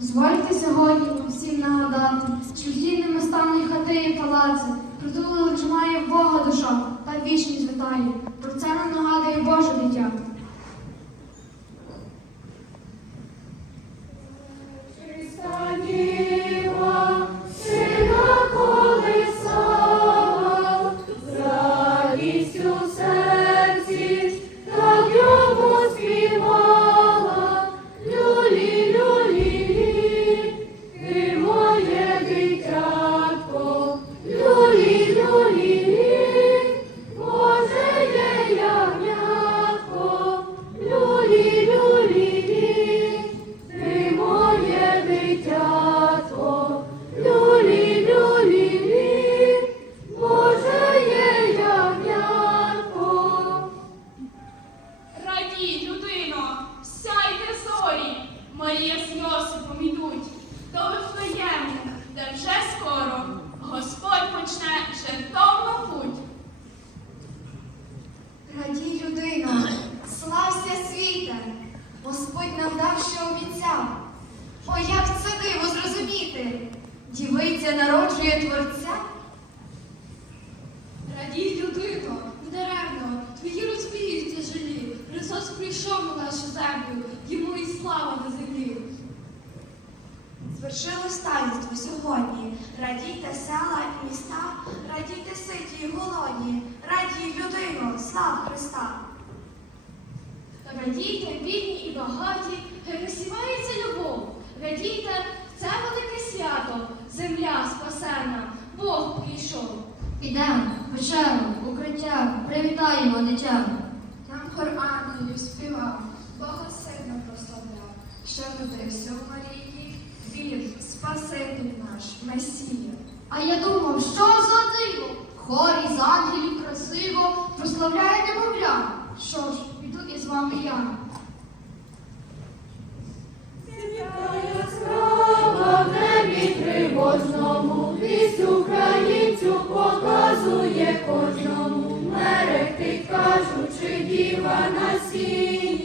Дозвольте сьогодні всім нагадати, що гідними стануть хати і палаци, притулили чи має Бога душа, та вічність вітає. Про це нам нагадує Боже дитя. Сьогодні. Радійте села і міста, радійте ситі і голодні, радій людино, слав Христа. Радійте, бідні і багаті, хай висівається любов. Радійте, це велике свято, земля спасена, Бог прийшов. Ідемо, печеру, укриття, привітаємо дитя. Там хор ангелів співав, Бога сильно прославляв, що родився у Марії, він, Спаситель наш, Месія. А я думав, що за диво? Хор із ангелів красиво прославляє немовля. Що ж, піду із вами я. Яскрава в небі тривожному, вість українцю показує кожному. Мерехтить, кажучи, діва на сіні,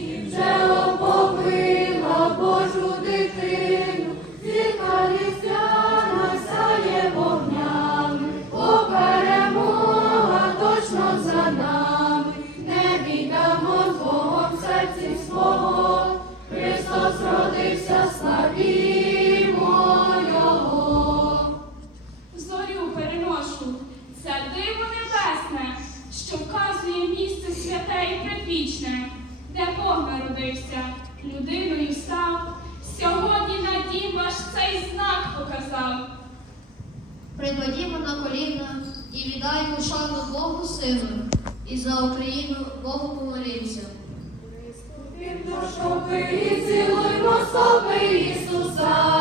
і віддаємо шану Богу Сину, і за Україну Богу помолімося. Він і цілуймо стопи Ісуса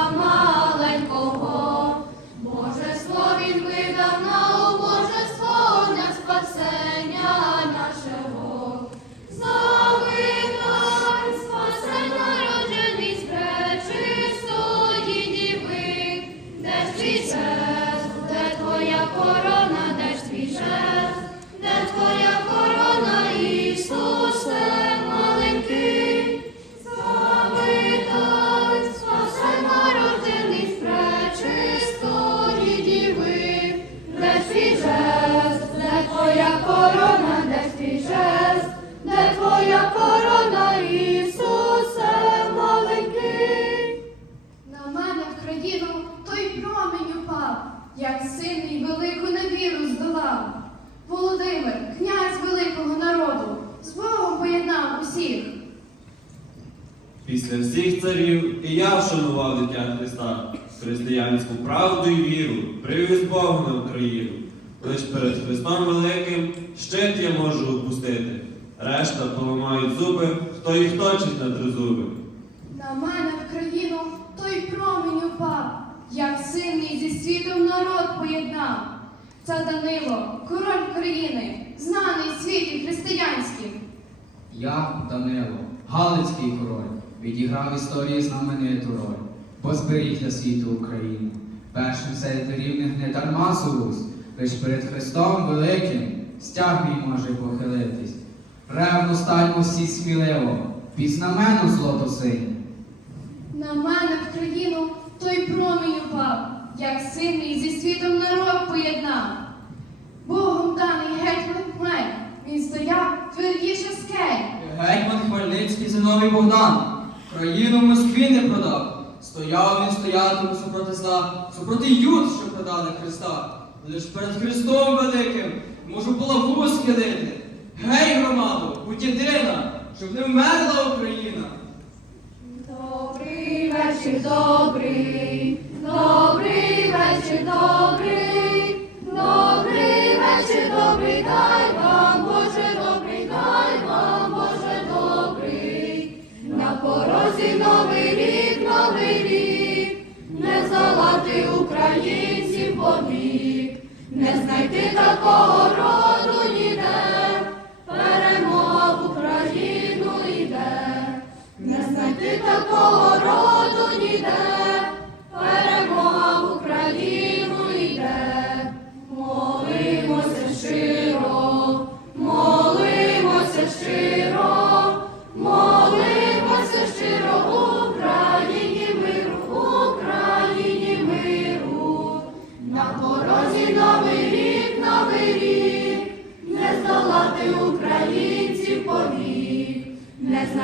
Після всіх царів і я вшанував дитя Христа, християнську правду і віру, привіз Бог на Україну. Лиш перед Христом Великим щит я можу опустити. Решта поламають зуби, хто їх точить на тризуби. На мене в країну той промінь упав, як сильний зі світом народ поєднав. Це Данило, король країни, знаний в світі християнським. Я, Данило, Галицький король, відіграв в історії знамениту роль, бо зберіг для світу Україну. Першим серед рівних не дарма зовусь, лиш перед Христом Великим стяг мій може похилитись. Ревно стальмо всі сміливо, під знамено злото синє. На мене в країну той промінь упав, як сильний зі світом народ поєднав. Богом даний гетьман хмель, він стояв твердіше скель. Гетьман Хмельницький Зиновій Богдан, країну Москві не продав. Стояв він стоятиму супроти зла, супроти юд, що продали Христа. Лиш перед Христом Великим можу булаву схилити. Гей, громаду, будь єдина, щоб не вмерла Україна. Добрий вечір, добрий, знайти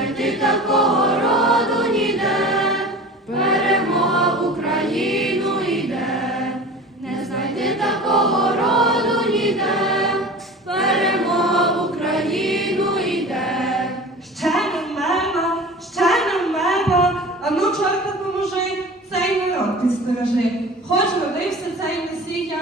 знайти такого роду ніде, перемога в Україну йде, не знайти такого роду ніде, перемога в Україну йде. Ще не вмерла, ще не вмерла, а ну, чорта поможи, цей народ ти стережи. Хоч родився цей месія,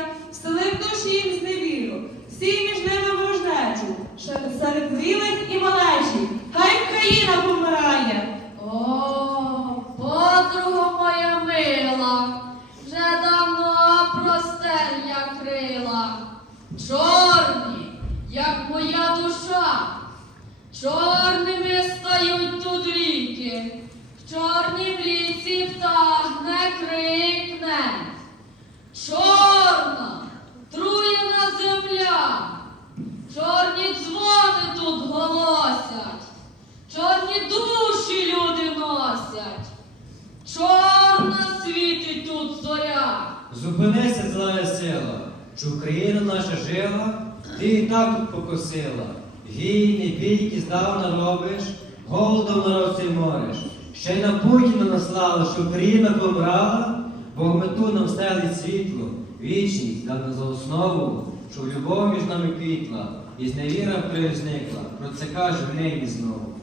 цей мориш. Ще й на Путіна наслала, щоб Україна помрала, бо в мету нам стелить світло, вічність дана за основу, що любов між нами квітла, і зневіра призникла. Про це каже в неї знову.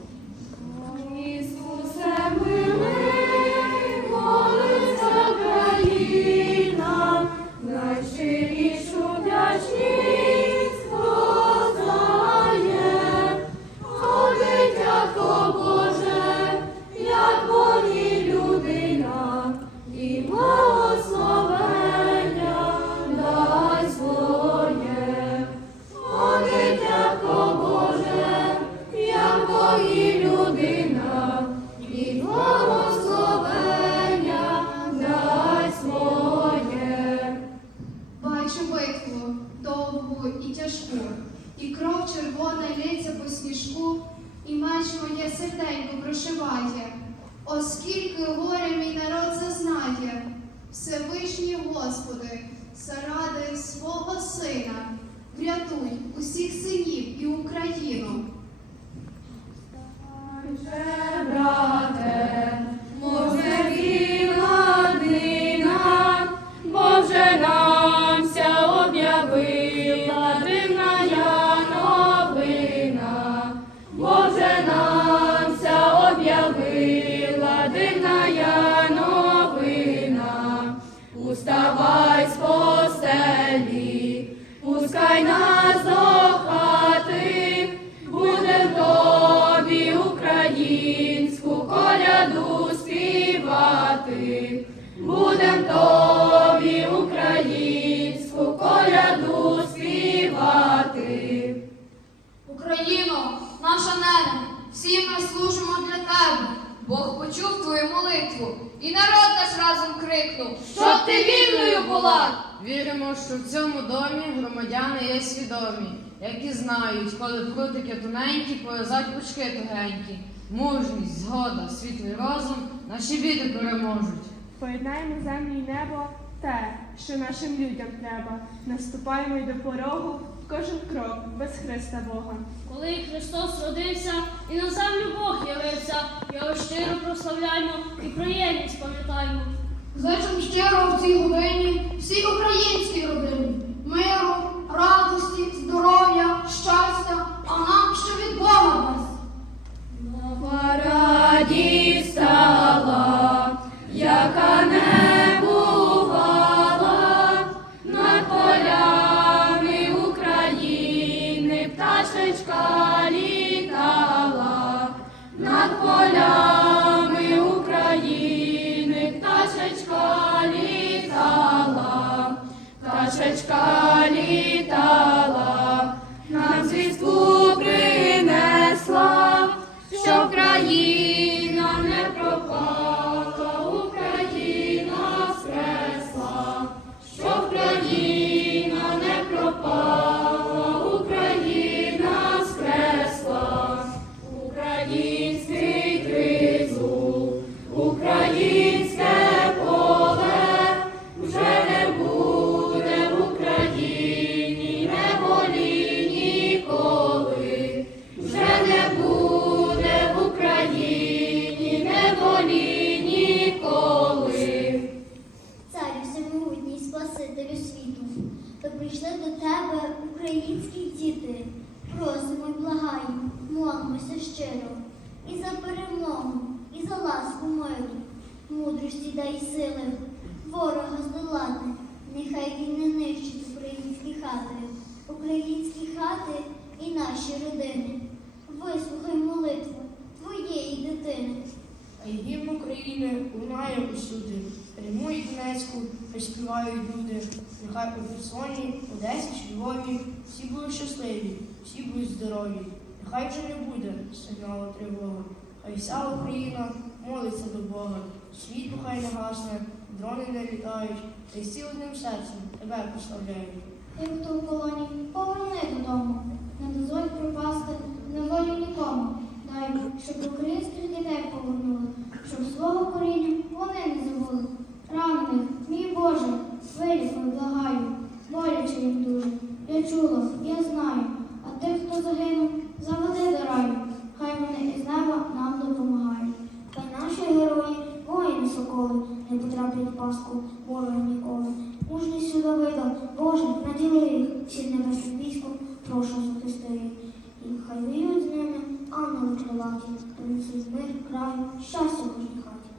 Оскільки горя мій народ зазнає, Всевишній Господи, заради свого сина, врятуй усіх синів і Україну. Уставай з постелі, пускай нас до хати, будем тобі українську коляду співати, будем тобі українську коляду співати. Україно, наша нене, всі ми служимо для тебе. Бог почув твою молитву, і народ наш разом крикнув, Щоб ти вільною була! Віримо, що в цьому домі громадяни є свідомі, які знають, коли прутики тоненькі, пов'язать пучки тугенькі. Мужність, згода, світлий розум наші біди переможуть. Поєднаємо землю і небо те, що нашим людям треба. Наступаємо й до порогу кожен крок без Христа Бога. Коли Христос родився і на землю Бог явився, його щиро прославляймо і про єдність пам'ятаймо. Зичим щиро в цій годині всі українській gente de. І наші родини. Вислухай молитву твоєї дитини. Гімн України лунає усюди. Римують Донецьку, приспівають люди. Нехай у Херсоні, Одесі чи Львові всі були щасливі, всі будуть здорові. Нехай вже не буде сигналу тривоги. Хай вся Україна молиться до Бога. Світло хай не гасне, дрони не літають, та й всі одним серцем тебе прославляють. Тим, хто в полоні, поверни додому, не дозволь пропасти неволі нікому. Дай, щоб українських дітей повернули, щоб свого коріння вони не забули. Ранених, мій Боже, вилікуй, благаю, боляче їм дуже. Я чула, я знаю, а тих, хто загинув, заведи до раю. Хай вони із неба нам допомагають. Хай наші герої, воїни соколи, не потраплять в пастку ворога ніколи. Мужністю Давида, Боже, наділи їх, всі небесним військом, прошу захисти їх. І хай воюють з ними ангели крилаті, принесуть мир, краю, щастя кожній хаті.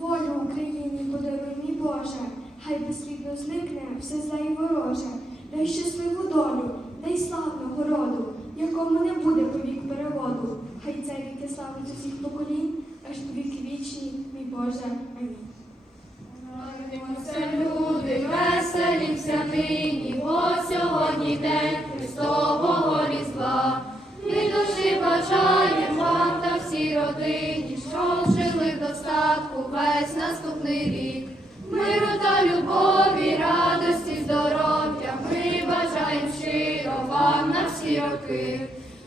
Волю Україні подаруй, мій Боже, хай безслідно зникне все зле і вороже. Дай щасливу долю, дай славного роду, якому не буде повік переводу. Хай цей віки славить усіх поколінь, аж у віки вічні, мій Боже. Амінь. Радимося, люди, веселімся нині, бо сьогодні день Христового Різдва. Ми душі бажаєм вам та всій родині, що жили в достатку весь наступний рік. Миру та любові, радості, здоров'я, ми бажаєм щиро вам на всі роки.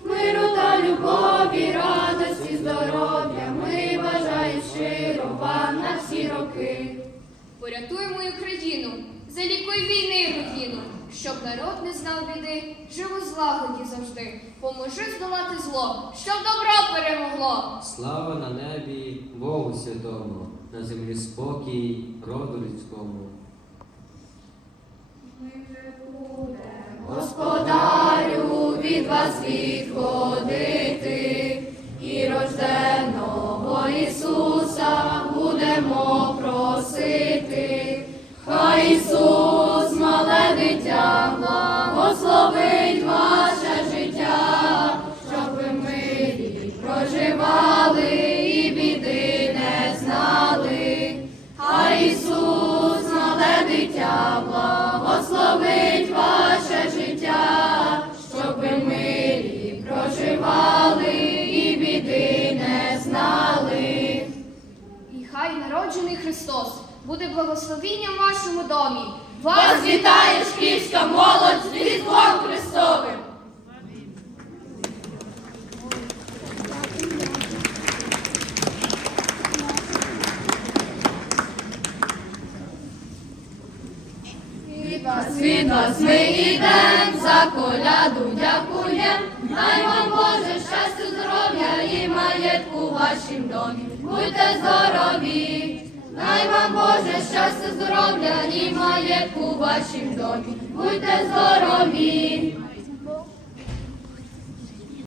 Миру та любові, радості, здоров'я, ми бажаєм щиро вам на всі роки. Порятуй мою країну, залікуй війни руїну, щоб народ не знав біди, жив у злагоді завжди. Поможи здолати зло, щоб добро перемогло. Слава на небі, Богу святому, на землі спокій, роду людському. Господарю від вас відходити, і рожденого Ісуса будемо просити. Хай благословіння в вашому домі. Вас вітає шкільська молодь з Різдвом Христовим! Від вас, ми йдем, за коляду дякуєм. Дай вам Боже щастя, здоров'я і маєтку в вашім домі. Будьте здорові, дай вам Боже щастя, здоров'я і маєтку в вашім домі. Будьте здорові.